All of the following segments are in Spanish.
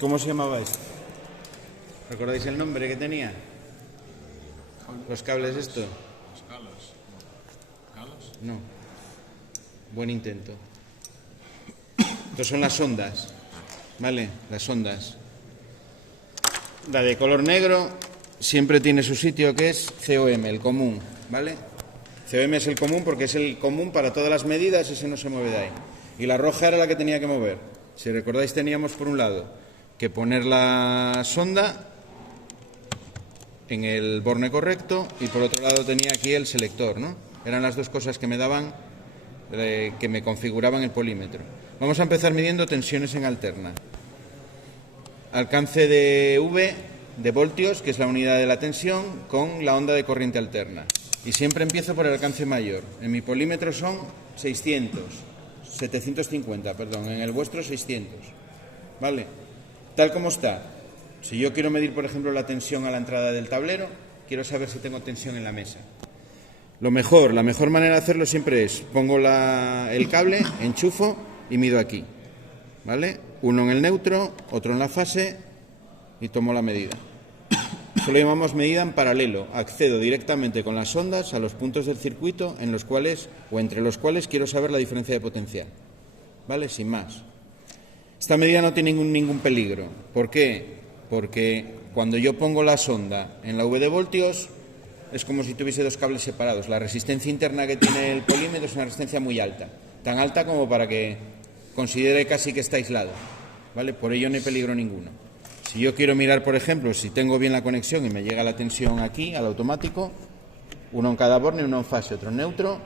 ¿Cómo se llamaba esto? ¿Recordáis el nombre que tenía? ¿Los cables esto? Los calos. ¿Calos? No. Buen intento. Estos son las ondas. ¿Vale? Las ondas. La de color negro siempre tiene su sitio, que es COM, el común. ¿Vale? COM es el común porque es el común para todas las medidas, ese no se mueve de ahí. Y la roja era la que tenía que mover. Si recordáis, teníamos por un lado que poner la sonda en el borne correcto y por otro lado tenía aquí el selector, ¿no? Eran las dos cosas que me daban, que me configuraban el polímetro. Vamos a empezar midiendo tensiones en alterna. Alcance de V, de voltios, que es la unidad de la tensión, con la onda de corriente alterna. Y siempre empiezo por el alcance mayor. En mi polímetro son 750, perdón, en el vuestro 600. ¿Vale? Tal como está. Si yo quiero medir, por ejemplo, la tensión a la entrada del tablero, quiero saber si tengo tensión en la mesa. La mejor manera de hacerlo siempre es, pongo el cable, enchufo y mido aquí. ¿Vale? Uno en el neutro, otro en la fase y tomo la medida. Eso lo llamamos medida en paralelo. Accedo directamente con las ondas a los puntos del circuito en los cuales, o entre los cuales, quiero saber la diferencia de potencial. ¿Vale? Sin más. Esta medida no tiene ningún peligro. ¿Por qué? Porque cuando yo pongo la sonda en la V de voltios es como si tuviese dos cables separados. La resistencia interna que tiene el polímetro es una resistencia muy alta. Tan alta como para que considere casi que está aislado. ¿Vale? Por ello no hay peligro ninguno. Si yo quiero mirar, por ejemplo, si tengo bien la conexión y me llega la tensión aquí, al automático, uno en cada borne, uno en fase, otro en neutro,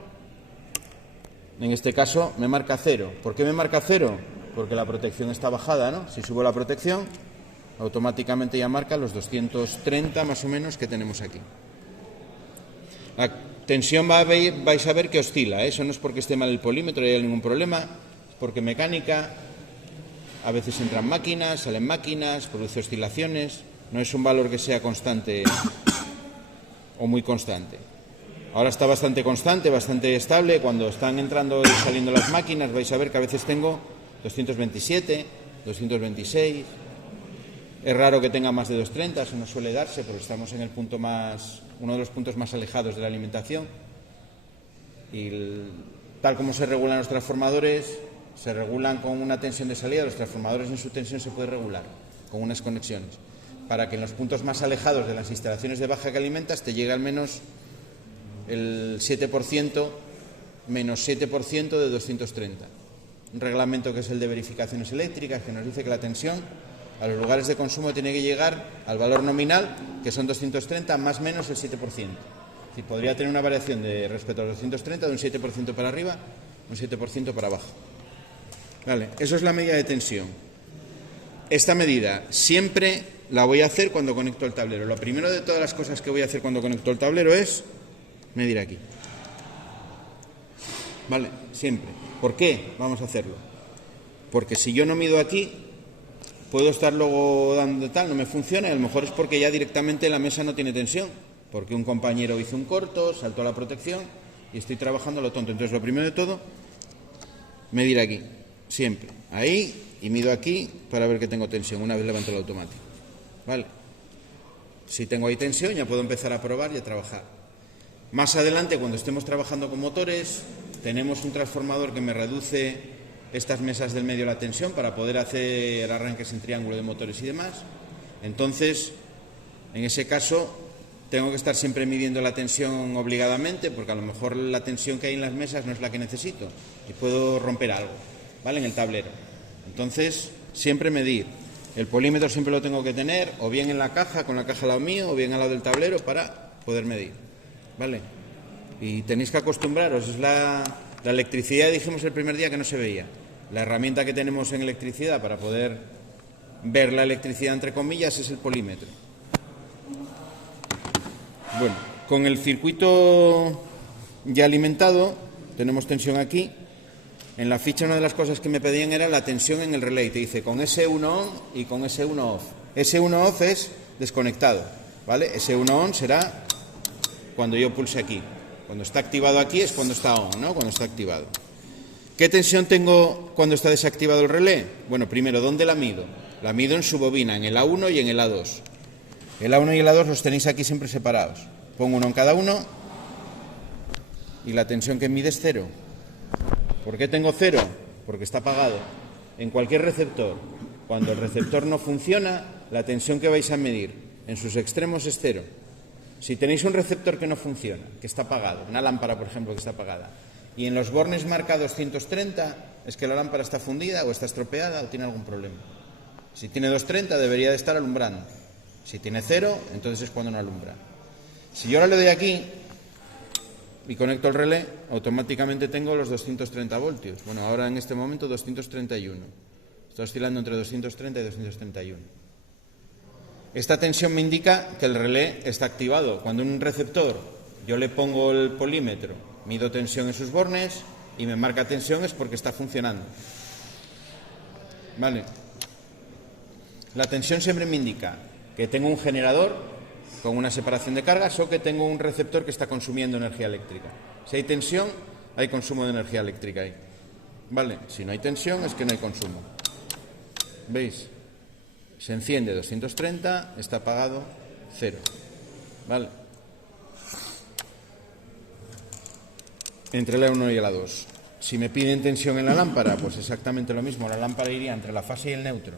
en este caso me marca 0. ¿Por qué me marca 0? Porque la protección está bajada, ¿no? Si subo la protección, automáticamente ya marca los 230 más o menos que tenemos aquí. La tensión vais a ver que oscila, ¿eh? Eso no es porque esté mal el polímetro, no hay ningún problema, es porque mecánica, a veces entran máquinas, salen máquinas, produce oscilaciones, no es un valor que sea constante o muy constante. Ahora está bastante constante, bastante estable. Cuando están entrando y saliendo las máquinas vais a ver que a veces tengo 227, 226. Es raro que tenga más de 230, eso no suele darse porque estamos en el punto uno de los puntos más alejados de la alimentación. Y tal como se regulan los transformadores, se regulan con una tensión de salida. Los transformadores en su tensión se puede regular con unas conexiones para que en los puntos más alejados de las instalaciones de baja que alimentas te llegue al menos el 7%, menos 7% de 230. Un reglamento que es el de verificaciones eléctricas que nos dice que la tensión a los lugares de consumo tiene que llegar al valor nominal, que son 230, más o menos el 7%. Es decir, podría tener una variación respecto a los 230 de un 7% para arriba, un 7% para abajo. Vale, eso es la medida de tensión. Esta medida siempre la voy a hacer cuando conecto el tablero. Lo primero de todas las cosas que voy a hacer cuando conecto el tablero es medir aquí. Vale, siempre. ¿Por qué vamos a hacerlo? Porque si yo no mido aquí, puedo estar luego dando tal, no me funciona, y a lo mejor es porque ya directamente la mesa no tiene tensión, porque un compañero hizo un corto, saltó la protección y estoy trabajando lo tonto. Entonces, lo primero de todo, medir aquí, siempre. Ahí, y mido aquí para ver que tengo tensión, una vez levanto el automático. ¿Vale? Si tengo ahí tensión, ya puedo empezar a probar y a trabajar. Más adelante, cuando estemos trabajando con motores, tenemos un transformador que me reduce estas mesas del medio la tensión para poder hacer arranques en triángulo de motores y demás. Entonces, en ese caso, tengo que estar siempre midiendo la tensión obligadamente, porque a lo mejor la tensión que hay en las mesas no es la que necesito y puedo romper algo, ¿vale? En el tablero. Entonces, siempre medir. El polímetro siempre lo tengo que tener o bien en la caja, con la caja al lado mío, o bien al lado del tablero para poder medir, ¿vale? Y tenéis que acostumbraros, es la electricidad, dijimos el primer día que no se veía. La herramienta que tenemos en electricidad para poder ver la electricidad, entre comillas, es el polímetro. Bueno, con el circuito ya alimentado, tenemos tensión aquí. En la ficha una de las cosas que me pedían era la tensión en el relay. Te dice con S1 on y con S1 off. S1 off es desconectado, ¿vale? S1 on será cuando yo pulse aquí. Cuando está activado aquí es cuando está on, ¿no? Cuando está activado. ¿Qué tensión tengo cuando está desactivado el relé? Bueno, primero, ¿dónde la mido? La mido en su bobina, en el A1 y en el A2. El A1 y el A2 los tenéis aquí siempre separados. Pongo uno en cada uno y la tensión que mide es 0. ¿Por qué tengo 0? Porque está apagado. En cualquier receptor, cuando el receptor no funciona, la tensión que vais a medir en sus extremos es 0. Si tenéis un receptor que no funciona, que está apagado, una lámpara, por ejemplo, que está apagada, y en los bornes marca 230, es que la lámpara está fundida o está estropeada o tiene algún problema. Si tiene 230 debería de estar alumbrando. Si tiene 0, entonces es cuando no alumbra. Si yo ahora le doy aquí y conecto el relé, automáticamente tengo los 230 voltios. Bueno, ahora en este momento 231. Está oscilando entre 230 y 231. Esta tensión me indica que el relé está activado. Cuando en un receptor yo le pongo el polímetro, mido tensión en sus bornes y me marca tensión, es porque está funcionando. ¿Vale? La tensión siempre me indica que tengo un generador con una separación de cargas o que tengo un receptor que está consumiendo energía eléctrica. Si hay tensión, hay consumo de energía eléctrica ahí. ¿Vale? Si no hay tensión, es que no hay consumo. ¿Veis? Se enciende 230, está apagado 0. ¿Vale? Entre el A1 y el A2. Si me piden tensión en la lámpara, pues exactamente lo mismo. La lámpara iría entre la fase y el neutro.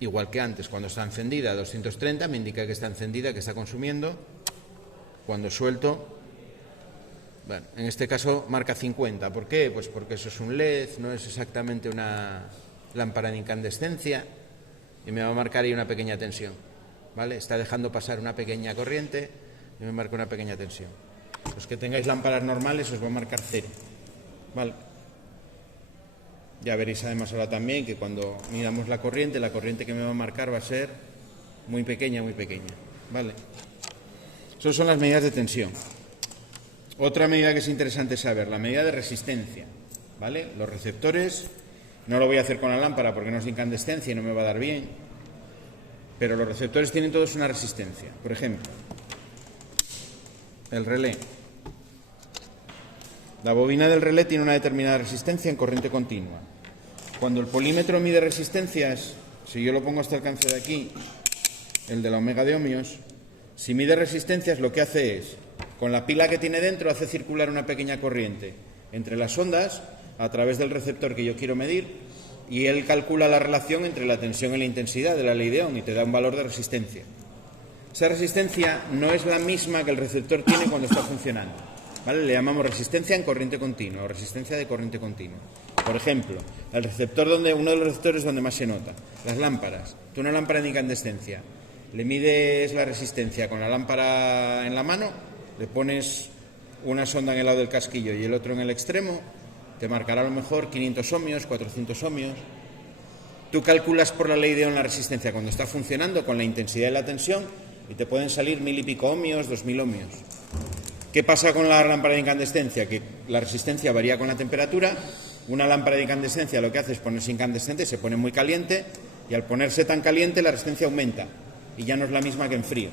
Igual que antes, cuando está encendida 230 me indica que está encendida, que está consumiendo. Cuando suelto, bueno, en este caso marca 50. ¿Por qué? Pues porque eso es un LED, no es exactamente una lámpara de incandescencia y me va a marcar ahí una pequeña tensión. ¿Vale? Está dejando pasar una pequeña corriente y me marca una pequeña tensión. Los que tengáis lámparas normales os va a marcar 0. ¿Vale? Ya veréis además ahora también que cuando midamos la corriente que me va a marcar va a ser muy pequeña, muy pequeña. ¿Vale? Esas son las medidas de tensión. Otra medida que es interesante saber, la medida de resistencia. ¿Vale? Los receptores, no lo voy a hacer con la lámpara porque no es de incandescencia y no me va a dar bien, pero los receptores tienen todos una resistencia. Por ejemplo, el relé. La bobina del relé tiene una determinada resistencia en corriente continua. Cuando el polímetro mide resistencias, si yo lo pongo hasta el alcance de aquí, el de la omega de ohmios, si mide resistencias lo que hace es, con la pila que tiene dentro, hace circular una pequeña corriente entre las ondas a través del receptor que yo quiero medir y él calcula la relación entre la tensión y la intensidad de la ley de Ohm y te da un valor de resistencia. Esa resistencia no es la misma que el receptor tiene cuando está funcionando. ¿Vale? Le llamamos resistencia en corriente continua o resistencia de corriente continua. Por ejemplo, el receptor uno de los receptores donde más se nota, las lámparas. Tú una lámpara de incandescencia, le mides la resistencia con la lámpara en la mano, le pones una sonda en el lado del casquillo y el otro en el extremo, te marcará a lo mejor 500 ohmios, 400 ohmios. Tú calculas por la ley de Ohm la resistencia cuando está funcionando con la intensidad y la tensión y te pueden salir 1000 y pico ohmios, 2000 ohmios. ¿Qué pasa con la lámpara de incandescencia? Que la resistencia varía con la temperatura. Una lámpara de incandescencia lo que hace es ponerse incandescente, se pone muy caliente y al ponerse tan caliente la resistencia aumenta y ya no es la misma que en frío.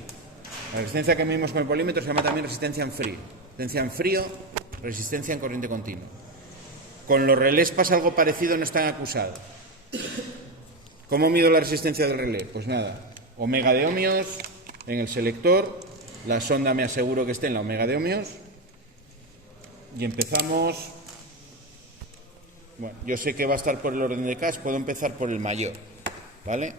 La resistencia que medimos con el polímetro se llama también resistencia en frío. Resistencia en frío, resistencia en corriente continua. Con los relés pasa algo parecido, no están acusados. ¿Cómo mido la resistencia del relé? Pues nada, omega de ohmios en el selector, la sonda me aseguro que esté en la omega de ohmios y empezamos. Bueno, yo sé que va a estar por el orden de Cash, puedo empezar por el mayor, ¿vale?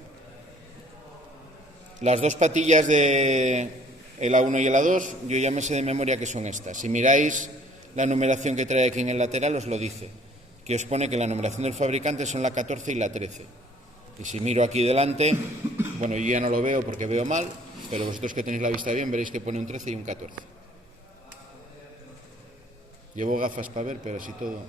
Las dos patillas de el A1 y el A2, yo ya me sé de memoria que son estas. Si miráis la numeración que trae aquí en el lateral, os lo dice, que os pone que la numeración del fabricante son la 14 y la 13. Y si miro aquí delante, bueno, yo ya no lo veo porque veo mal, pero vosotros que tenéis la vista bien veréis que pone un 13 y un 14. Llevo gafas para ver, pero así todo.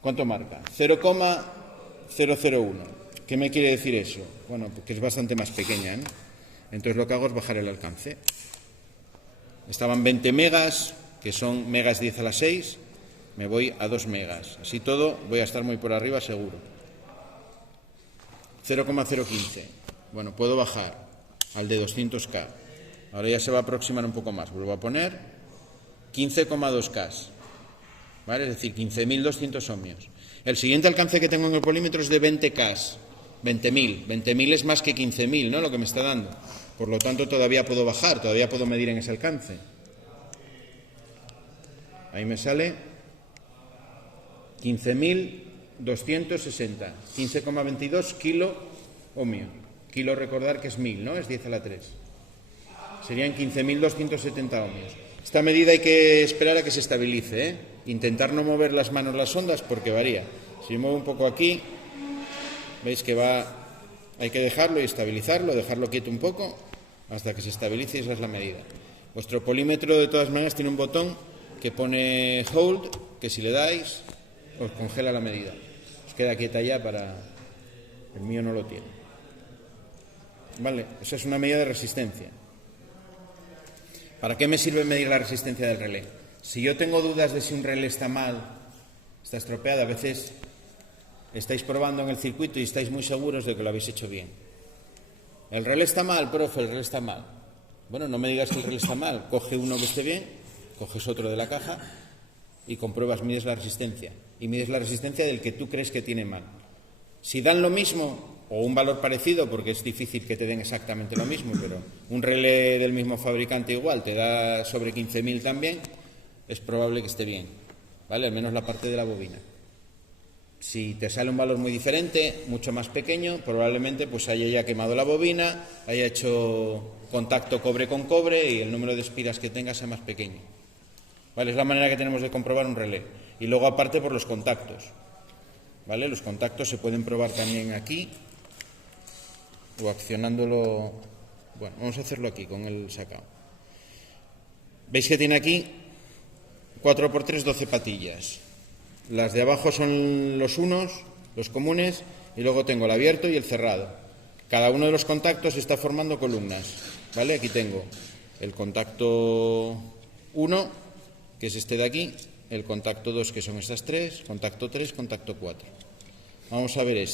¿Cuánto marca? 0,001. ¿Qué me quiere decir eso? Bueno, porque es bastante más pequeña, ¿no? Entonces lo que hago es bajar el alcance. Estaban 20 megas, que son megas 10 a la 6, me voy a 2 megas. Así todo voy a estar muy por arriba seguro. 0,015. Bueno, puedo bajar al de 200K, Ahora ya se va a aproximar un poco más. Vuelvo a poner 15,2 K. ¿Vale? Es decir, 15.200 ohmios. El siguiente alcance que tengo en el polímetro es de 20 K. 20.000. 20.000 es más que 15.000, ¿no? Lo que me está dando. Por lo tanto, todavía puedo bajar, todavía puedo medir en ese alcance. Ahí me sale 15.260. 15,22 kilo ohmio. Kilo, recordar que es 1000, ¿no? Es 10 a la 3. Serían 15.270 ohmios. Esta medida hay que esperar a que se estabilice, ¿eh? Intentar no mover las manos las ondas porque varía. Si yo muevo un poco aquí, veis que hay que dejarlo y estabilizarlo, dejarlo quieto un poco hasta que se estabilice, y esa es la medida. Vuestro polímetro, de todas maneras, tiene un botón que pone hold, que si le dais os congela la medida. Os queda quieta ya para... El mío no lo tiene. Vale, esa es una medida de resistencia. ¿Para qué me sirve medir la resistencia del relé? Si yo tengo dudas de si un relé está mal, está estropeado, a veces estáis probando en el circuito y estáis muy seguros de que lo habéis hecho bien. El relé está mal, profe, el relé está mal. Bueno, no me digas que el relé está mal. Coge uno que esté bien, coges otro de la caja y compruebas, mides la resistencia. Y mides la resistencia del que tú crees que tiene mal. Si dan lo mismo o un valor parecido, porque es difícil que te den exactamente lo mismo, pero un relé del mismo fabricante igual te da sobre 15.000 también, es probable que esté bien, ¿vale? Al menos la parte de la bobina. Si te sale un valor muy diferente, mucho más pequeño, probablemente pues haya ya quemado la bobina, haya hecho contacto cobre con cobre y el número de espiras que tenga sea más pequeño. ¿Vale? Es la manera que tenemos de comprobar un relé. Y luego aparte por los contactos. ¿Vale? Los contactos se pueden probar también aquí o accionándolo. Bueno, vamos a hacerlo aquí con el sacao. ¿Veis que tiene aquí 4×3, 12 patillas? Las de abajo son los unos, los comunes, y luego tengo el abierto y el cerrado. Cada uno de los contactos está formando columnas, ¿vale? Aquí tengo el contacto 1, que es este de aquí, el contacto 2, que son estas tres, contacto 3, contacto 4. Vamos a ver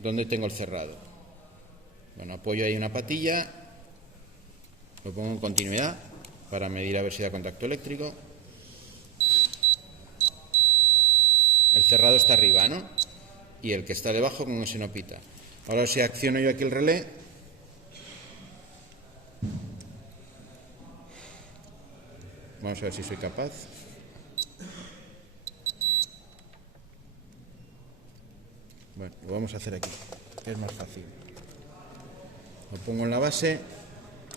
¿dónde tengo el cerrado? Bueno, apoyo ahí una patilla, lo pongo en continuidad para medir a ver si da contacto eléctrico. El cerrado está arriba, ¿no? Y el que está debajo con ese no pita. Ahora si acciono yo aquí el relé, vamos a ver si soy capaz. Bueno, lo vamos a hacer aquí, que es más fácil. Lo pongo en la base,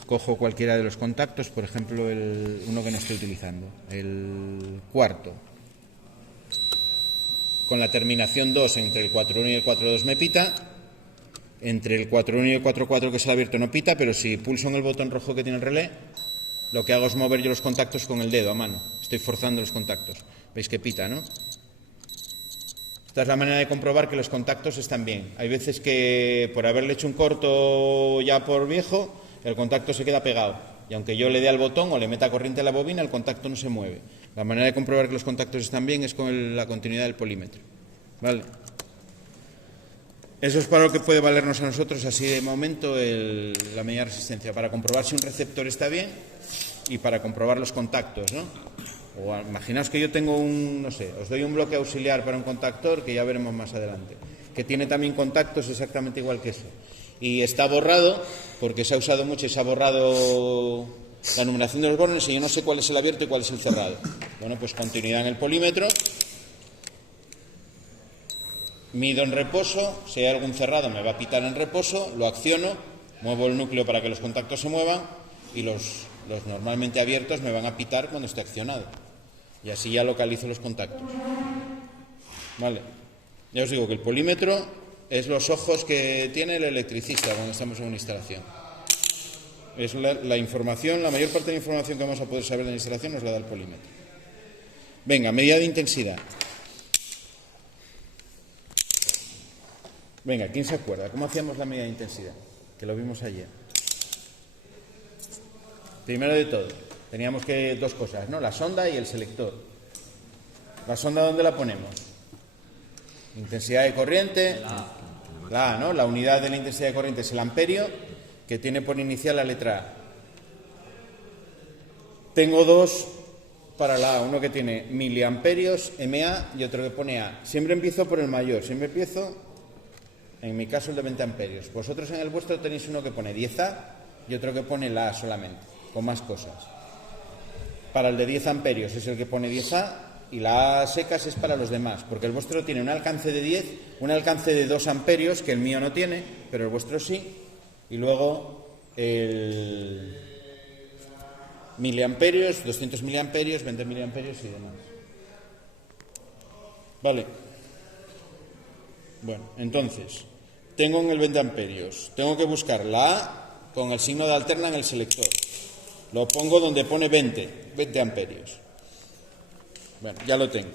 cojo cualquiera de los contactos, por ejemplo uno que no estoy utilizando, el cuarto. Con la terminación 2 entre el 4.1 y el 4.2 me pita, entre el 4.1 y el 4.4 que es el abierto no pita, pero si pulso en el botón rojo que tiene el relé, lo que hago es mover yo los contactos con el dedo a mano. Estoy forzando los contactos. ¿Veis que pita, no? Esta es la manera de comprobar que los contactos están bien. Hay veces que por haberle hecho un corto ya por viejo, el contacto se queda pegado. Y aunque yo le dé al botón o le meta corriente a la bobina, el contacto no se mueve. La manera de comprobar que los contactos están bien es con la continuidad del polímetro. ¿Vale? Eso es para lo que puede valernos a nosotros así de momento la medida de resistencia, para comprobar si un receptor está bien y para comprobar los contactos, ¿no? O imaginaos que yo tengo os doy un bloque auxiliar para un contactor, que ya veremos más adelante, que tiene también contactos exactamente igual que eso. Y está borrado, porque se ha usado mucho y se ha borrado la numeración de los bornes y yo no sé cuál es el abierto y cuál es el cerrado. Bueno, pues continuidad en el polímetro. Mido en reposo, si hay algún cerrado me va a pitar en reposo, lo acciono, muevo el núcleo para que los contactos se muevan y los normalmente abiertos me van a pitar cuando esté accionado. Y así ya localizo los contactos. Vale. Ya os digo que el polímetro es los ojos que tiene el electricista cuando estamos en una instalación. Es la información, la mayor parte de la información que vamos a poder saber de la instalación nos la da el polímetro. Venga, medida de intensidad. Venga, ¿quién se acuerda? ¿Cómo hacíamos la medida de intensidad? Que lo vimos ayer. Primero de todo, teníamos dos cosas, ¿no? La sonda y el selector. ¿La sonda dónde la ponemos? Intensidad de corriente. La A, ¿no? La unidad de la intensidad de corriente es el amperio, que tiene por inicial la letra A. Tengo dos para la A, uno que tiene miliamperios, MA, y otro que pone A. Siempre empiezo por el mayor, siempre empiezo, en mi caso, el de 20 amperios. Vosotros en el vuestro tenéis uno que pone 10A y otro que pone la A solamente, con más cosas. Para el de 10 amperios es el que pone 10A y la A secas es para los demás, porque el vuestro tiene un alcance de 10, un alcance de 2 amperios, que el mío no tiene, pero el vuestro sí, y luego el miliamperios, 200 miliamperios, 20 miliamperios y demás. Vale. Bueno, entonces, tengo en el 20 amperios, tengo que buscar la A con el signo de alterna en el selector. Lo pongo donde pone 20 amperios. Bueno, ya lo tengo.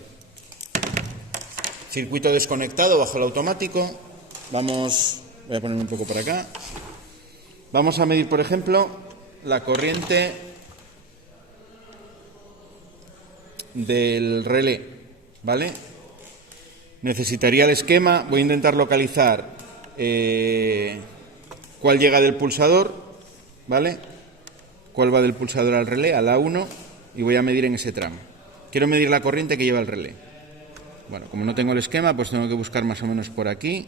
Circuito desconectado bajo el automático. Voy a ponerme un poco para acá. Vamos a medir, por ejemplo, la corriente del relé, ¿vale? Necesitaría el esquema. Voy a intentar localizar cuál llega del pulsador, ¿vale? Cuál va del pulsador al relé, a la 1, y voy a medir en ese tramo. Quiero medir la corriente que lleva el relé. Bueno, como no tengo el esquema, pues tengo que buscar más o menos por aquí.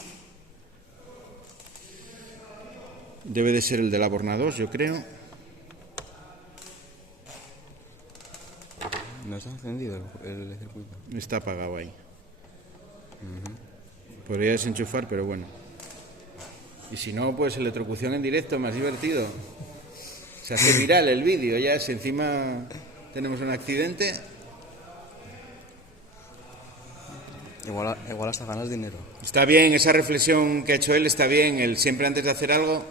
Debe de ser el de la borna 2, yo creo. ¿No está encendido el circuito? Está apagado ahí. Podría desenchufar, pero bueno. Y si no, pues electrocución en directo, más divertido. Se hace viral el vídeo, ya si encima tenemos un accidente. Igual hasta ganas dinero. Está bien, esa reflexión que ha hecho él está bien. Él siempre antes de hacer algo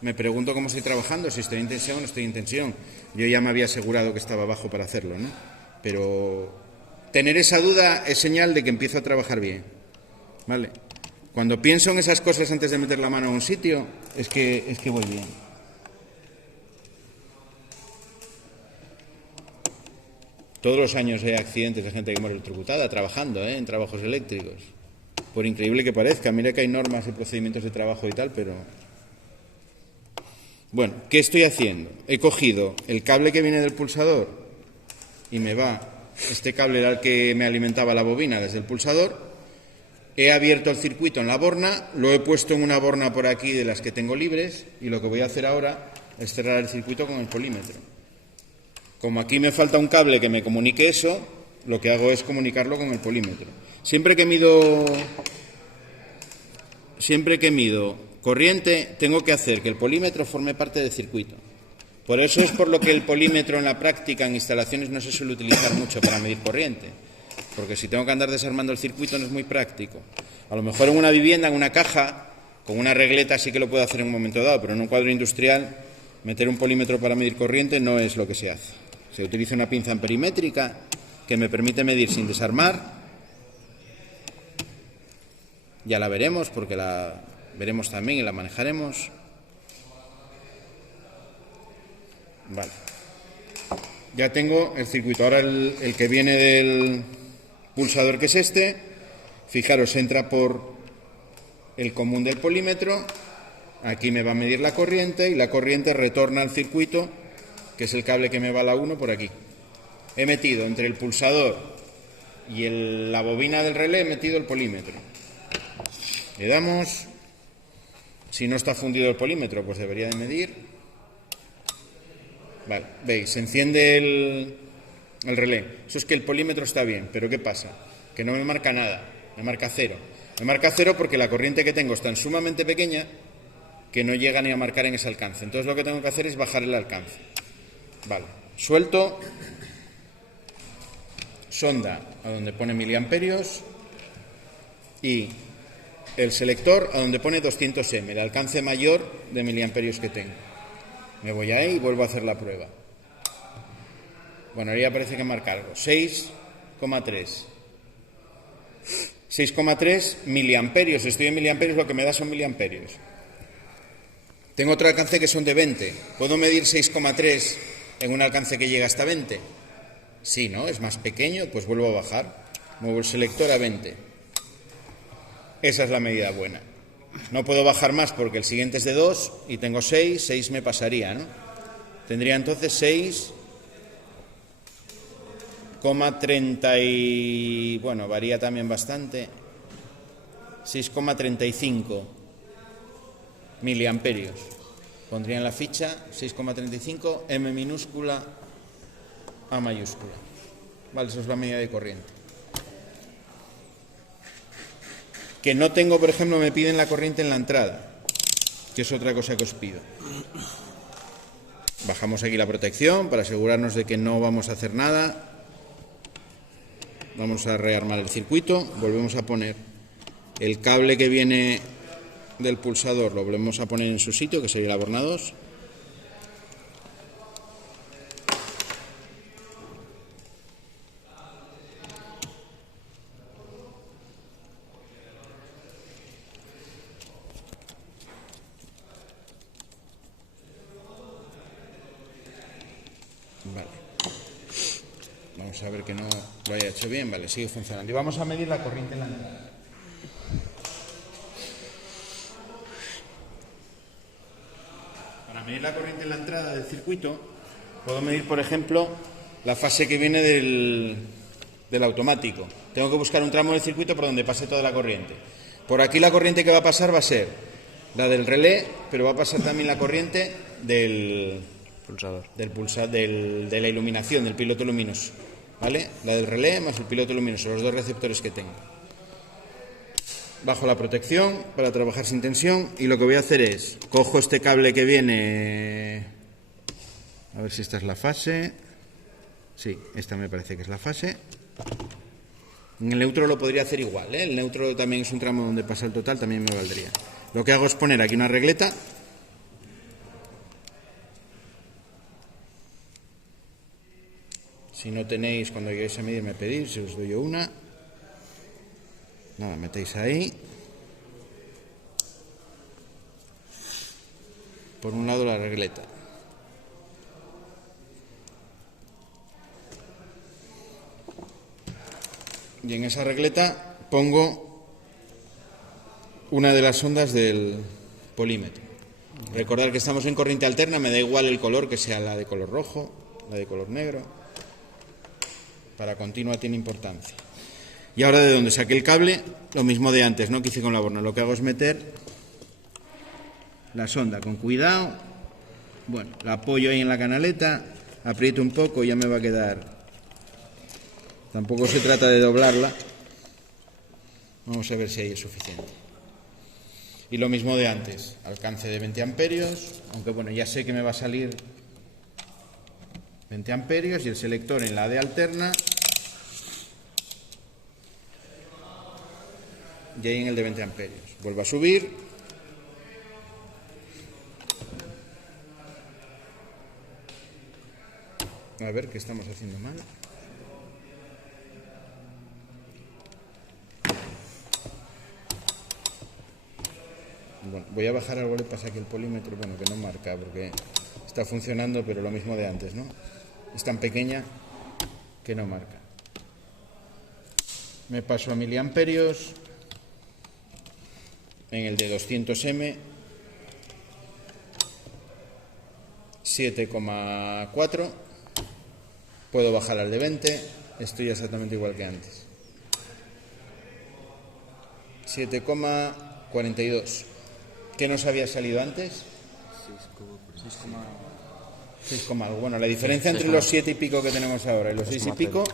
me pregunto cómo estoy trabajando, si estoy en tensión o no estoy en tensión. Yo ya me había asegurado que estaba bajo para hacerlo, ¿no? Pero tener esa duda es señal de que empiezo a trabajar bien, ¿vale? Cuando pienso en esas cosas antes de meter la mano en un sitio, es que voy bien. Todos los años hay accidentes de gente que muere electrocutada trabajando, en trabajos eléctricos. Por increíble que parezca, mira que hay normas y procedimientos de trabajo y tal, pero... Bueno, ¿qué estoy haciendo? He cogido el cable que viene del pulsador y me va... Este cable era el que me alimentaba la bobina desde el pulsador. He abierto el circuito en la borna, lo he puesto en una borna por aquí de las que tengo libres y lo que voy a hacer ahora es cerrar el circuito con el polímetro. Como aquí me falta un cable que me comunique eso, lo que hago es comunicarlo con el polímetro. Siempre que mido corriente, tengo que hacer que el polímetro forme parte del circuito. Por eso es por lo que el polímetro en la práctica, en instalaciones, no se suele utilizar mucho para medir corriente. Porque si tengo que andar desarmando el circuito no es muy práctico. A lo mejor en una vivienda, en una caja, con una regleta sí que lo puedo hacer en un momento dado, pero en un cuadro industrial, meter un polímetro para medir corriente no es lo que se hace. Se utiliza una pinza amperimétrica que me permite medir sin desarmar. Ya la veremos, porque la veremos también y la manejaremos. Vale. Ya tengo el circuito. Ahora el que viene del pulsador, que es este, fijaros, entra por el común del polímetro. Aquí me va a medir la corriente y la corriente retorna al circuito, que es el cable que me va a la 1 por aquí. He metido entre el pulsador y la bobina del relé, he metido el polímetro. Le damos. Si no está fundido el polímetro, pues debería de medir. Vale, veis, se enciende el relé. Eso es que el polímetro está bien, pero ¿qué pasa? Que no me marca nada, me marca 0. Me marca 0 porque la corriente que tengo es tan sumamente pequeña que no llega ni a marcar en ese alcance. Entonces lo que tengo que hacer es bajar el alcance. Vale, suelto, sonda a donde pone miliamperios y el selector a donde pone 200M, el alcance mayor de miliamperios que tengo. Me voy ahí y vuelvo a hacer la prueba. Bueno, ahora ya parece que marca algo. 6,3. 6,3 miliamperios. Estoy en miliamperios, lo que me da son miliamperios. Tengo otro alcance que son de 20. ¿Puedo medir 6,3 en un alcance que llega hasta 20? Sí, ¿no? Es más pequeño, pues vuelvo a bajar. Muevo el selector a 20. Esa es la medida buena. No puedo bajar más porque el siguiente es de 2 y tengo 6. 6 me pasaría, ¿no? Tendría entonces 6 6,30 y... bueno, varía también bastante. 6,35 miliamperios. Pondría en la ficha 6,35, M minúscula, A mayúscula. Vale, eso es la medida de corriente. Que no tengo, por ejemplo, me piden la corriente en la entrada, que es otra cosa que os pido. Bajamos aquí la protección para asegurarnos de que no vamos a hacer nada. Vamos a rearmar el circuito, volvemos a poner el cable que viene del pulsador, lo volvemos a poner en su sitio, que sería la borna 2. Vale. Vamos a ver que no lo haya hecho bien. Vale, sigue funcionando. Y vamos a medir la corriente en la entrada. Para medir la corriente en la entrada del circuito, puedo medir, por ejemplo, la fase que viene del automático. Tengo que buscar un tramo del circuito por donde pase toda la corriente. Por aquí la corriente que va a pasar va a ser la del relé, pero va a pasar también la corriente del pulsador, de la iluminación, del piloto luminoso, ¿vale? La del relé más el piloto luminoso, los dos receptores que tengo. Bajo la protección para trabajar sin tensión y lo que voy a hacer es, cojo este cable que viene, a ver si esta es la fase, sí, esta me parece que es la fase. En el neutro lo podría hacer igual, ¿eh? El neutro también es un tramo donde pasa el total, también me valdría. Lo que hago es poner aquí una regleta. Si no tenéis, cuando lleguéis a medir me pedís, si os doy yo una. Nada, metéis ahí. Por un lado la regleta. Y en esa regleta pongo una de las ondas del polímetro. Recordad que estamos en corriente alterna, me da igual el color, que sea la de color rojo, la de color negro. Para continua tiene importancia. Y ahora de donde saqué el cable, lo mismo de antes, ¿no? Que hice con la borna. Lo que hago es meter la sonda con cuidado. Bueno, la apoyo ahí en la canaleta, aprieto un poco y ya me va a quedar. Tampoco se trata de doblarla. Vamos a ver si ahí es suficiente. Y lo mismo de antes, alcance de 20 amperios, aunque bueno, ya sé que me va a salir 20 amperios y el selector en la de alterna. Y ahí en el de 20 amperios. Vuelvo a subir. A ver qué estamos haciendo mal. Bueno, voy a bajar algo, le pasa aquí el polímetro, bueno, que no marca porque está funcionando, pero lo mismo de antes, ¿no? Es tan pequeña que no marca. Me paso a miliamperios. En el de 200M, 7,4. Puedo bajar al de 20. Estoy exactamente igual que antes. 7,42. ¿Qué nos había salido antes? 6, algo. Bueno, la diferencia entre los 7 y pico que tenemos ahora y los 6 y pico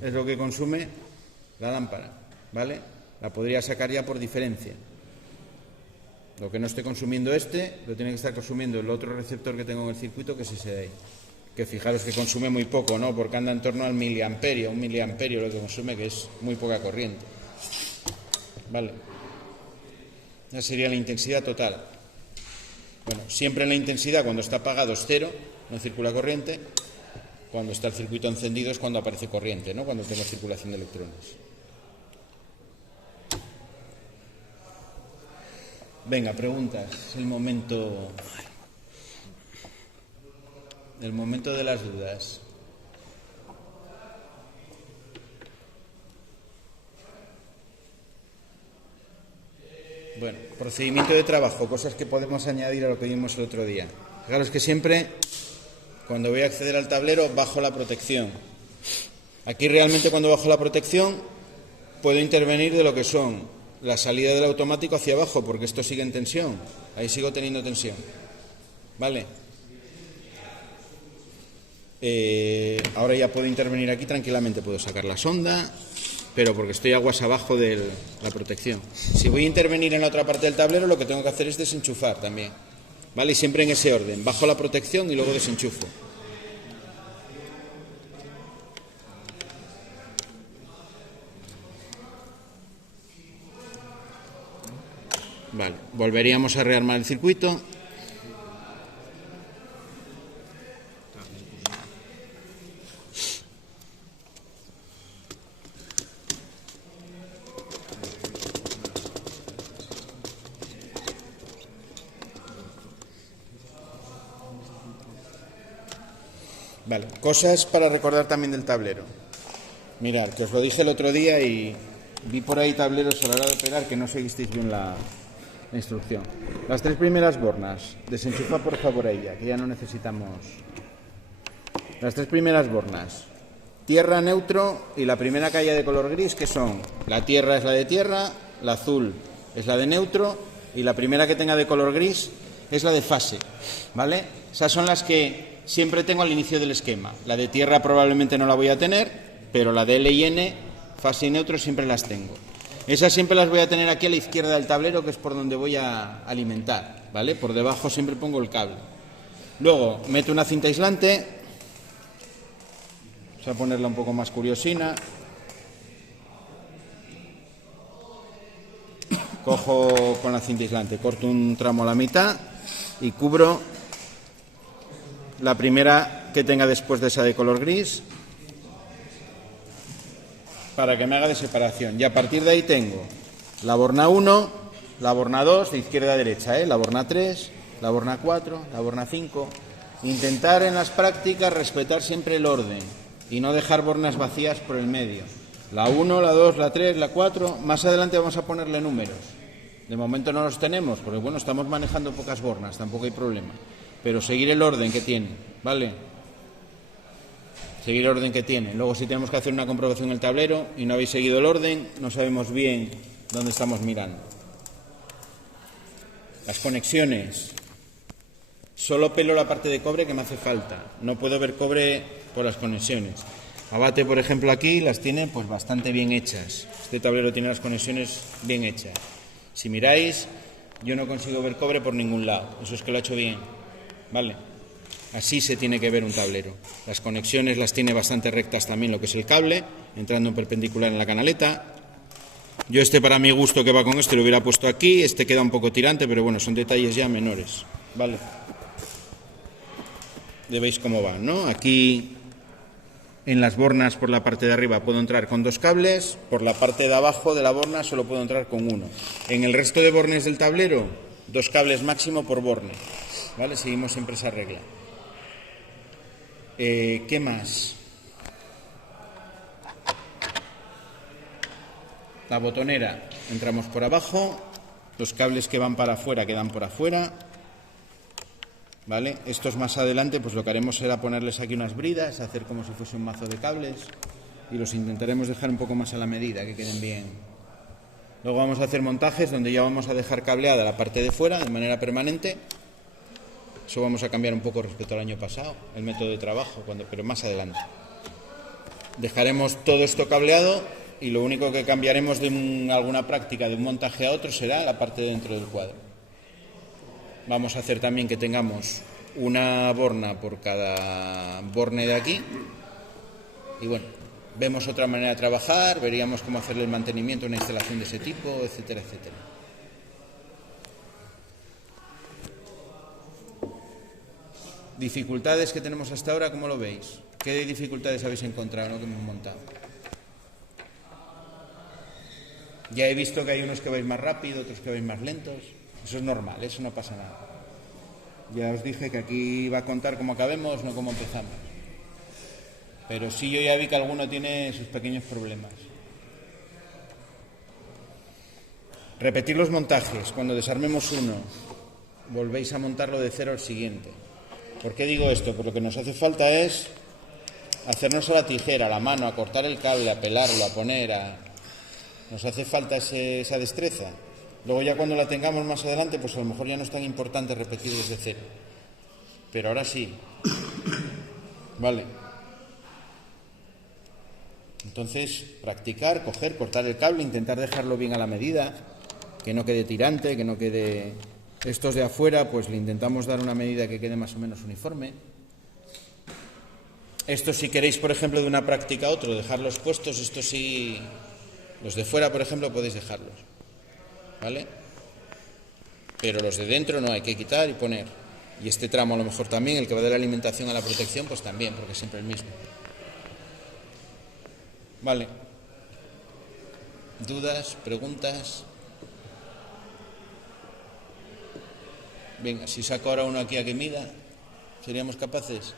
es lo que consume la lámpara, ¿vale? La podría sacar ya por diferencia. Lo que no esté consumiendo este, lo tiene que estar consumiendo el otro receptor que tengo en el circuito, que es ese de ahí. Que fijaros que consume muy poco, ¿no? Porque anda en torno al miliamperio, 1 miliamperio lo que consume, que es muy poca corriente. Vale. Esa sería la intensidad total. Bueno, siempre en la intensidad, cuando está apagado es 0, no circula corriente. Cuando está el circuito encendido es cuando aparece corriente, ¿no? Cuando tengo circulación de electrones. Venga, preguntas. El momento de las dudas. Bueno, procedimiento de trabajo, cosas que podemos añadir a lo que vimos el otro día. Fijaros que siempre, cuando voy a acceder al tablero, bajo la protección. Aquí realmente cuando bajo la protección puedo intervenir de lo que son la salida del automático hacia abajo, porque esto sigue en tensión. Ahí sigo teniendo tensión. ¿Vale? Ahora ya puedo intervenir aquí tranquilamente, puedo sacar la sonda, pero porque estoy aguas abajo de la protección. Si voy a intervenir en la otra parte del tablero, lo que tengo que hacer es desenchufar también. ¿Vale? Y siempre en ese orden, bajo la protección y luego desenchufo. Vale, volveríamos a rearmar el circuito. Vale, cosas para recordar también del tablero. Mirad, que os lo dije el otro día y vi por ahí tableros a la hora de operar que no seguisteis bien la instrucción. Las 3 primeras bornas, desenchufa por favor ella, que ya no necesitamos. Las 3 primeras bornas, tierra, neutro y la primera que haya de color gris, que son, la tierra es la de tierra, la azul es la de neutro y la primera que tenga de color gris es la de fase, ¿vale? Esas son las que siempre tengo al inicio del esquema. La de tierra probablemente no la voy a tener, pero la de L y N, fase y neutro, siempre las tengo. Esas siempre las voy a tener aquí a la izquierda del tablero, que es por donde voy a alimentar, ¿vale? Por debajo siempre pongo el cable. Luego meto una cinta aislante. Vamos a ponerla un poco más curiosina. Cojo con la cinta aislante, corto un tramo a la mitad y cubro la primera que tenga después de esa de color gris para que me haga de separación. Y a partir de ahí tengo la borna 1, la borna 2, de izquierda a derecha, la borna 3, la borna 4, la borna 5. Intentar en las prácticas respetar siempre el orden y no dejar bornas vacías por el medio. La 1, la 2, la 3, la 4, más adelante vamos a ponerle números. De momento no los tenemos, porque bueno, estamos manejando pocas bornas, tampoco hay problema. Pero seguir el orden que tiene, ¿vale? Seguir el orden que tiene. Luego si tenemos que hacer una comprobación en el tablero y no habéis seguido el orden, no sabemos bien dónde estamos mirando. Las conexiones. Solo pelo la parte de cobre que me hace falta. No puedo ver cobre por las conexiones. Abate, por ejemplo, aquí las tiene pues bastante bien hechas. Este tablero tiene las conexiones bien hechas. Si miráis, yo no consigo ver cobre por ningún lado. Eso es que lo ha hecho bien. ¿Vale? Así se tiene que ver un tablero. Las conexiones las tiene bastante rectas también lo que es el cable, entrando en perpendicular en la canaleta. Yo para mi gusto que va con este lo hubiera puesto aquí. Este queda un poco tirante, pero bueno, son detalles ya menores. ¿Vale? Ya veis cómo va, ¿no? Aquí en las bornas por la parte de arriba puedo entrar con 2 cables, por la parte de abajo de la borna solo puedo entrar con 1. En el resto de bornes del tablero, 2 cables máximo por borne. ¿Vale? Seguimos siempre esa regla. ¿Qué más? La botonera, entramos por abajo, los cables que van para afuera quedan por afuera. ¿Vale? Estos más adelante, pues lo que haremos será ponerles aquí unas bridas, hacer como si fuese un mazo de cables y los intentaremos dejar un poco más a la medida, que queden bien. Luego vamos a hacer montajes donde ya vamos a dejar cableada la parte de fuera de manera permanente. Eso vamos a cambiar un poco respecto al año pasado, el método de trabajo, pero más adelante. Dejaremos todo esto cableado y lo único que cambiaremos de alguna práctica de un montaje a otro será la parte de dentro del cuadro. Vamos a hacer también que tengamos una borna por cada borne de aquí. Y bueno, vemos otra manera de trabajar, veríamos cómo hacerle el mantenimiento a una instalación de ese tipo, etcétera, etcétera. Dificultades que tenemos hasta ahora, ¿cómo lo veis? ¿Qué dificultades habéis encontrado, ¿no? que hemos montado? Ya he visto que hay unos que vais más rápido, otros que vais más lentos. Eso es normal, eso no pasa nada. Ya os dije que aquí va a contar cómo acabemos, no cómo empezamos. Pero sí, yo ya vi que alguno tiene sus pequeños problemas. Repetir los montajes. Cuando desarmemos uno, volvéis a montarlo de cero al siguiente. ¿Por qué digo esto? Pues lo que nos hace falta es hacernos a la tijera, a la mano, a cortar el cable, a pelarlo, a poner, nos hace falta esa destreza. Luego ya cuando la tengamos más adelante, pues a lo mejor ya no es tan importante repetir desde cero. Pero ahora sí. Vale. Entonces, practicar, coger, cortar el cable, intentar dejarlo bien a la medida, que no quede tirante, que no quede... Estos de afuera, pues le intentamos dar una medida que quede más o menos uniforme. Estos, si queréis, por ejemplo, de una práctica a otro, dejarlos puestos, estos sí... Los de fuera, por ejemplo, podéis dejarlos. ¿Vale? Pero los de dentro no, hay que quitar y poner. Y este tramo a lo mejor también, el que va de la alimentación a la protección, pues también, porque es siempre el mismo. Vale. ¿Dudas? ¿Preguntas? Venga, si saco ahora uno aquí a que mida, ¿seríamos capaces?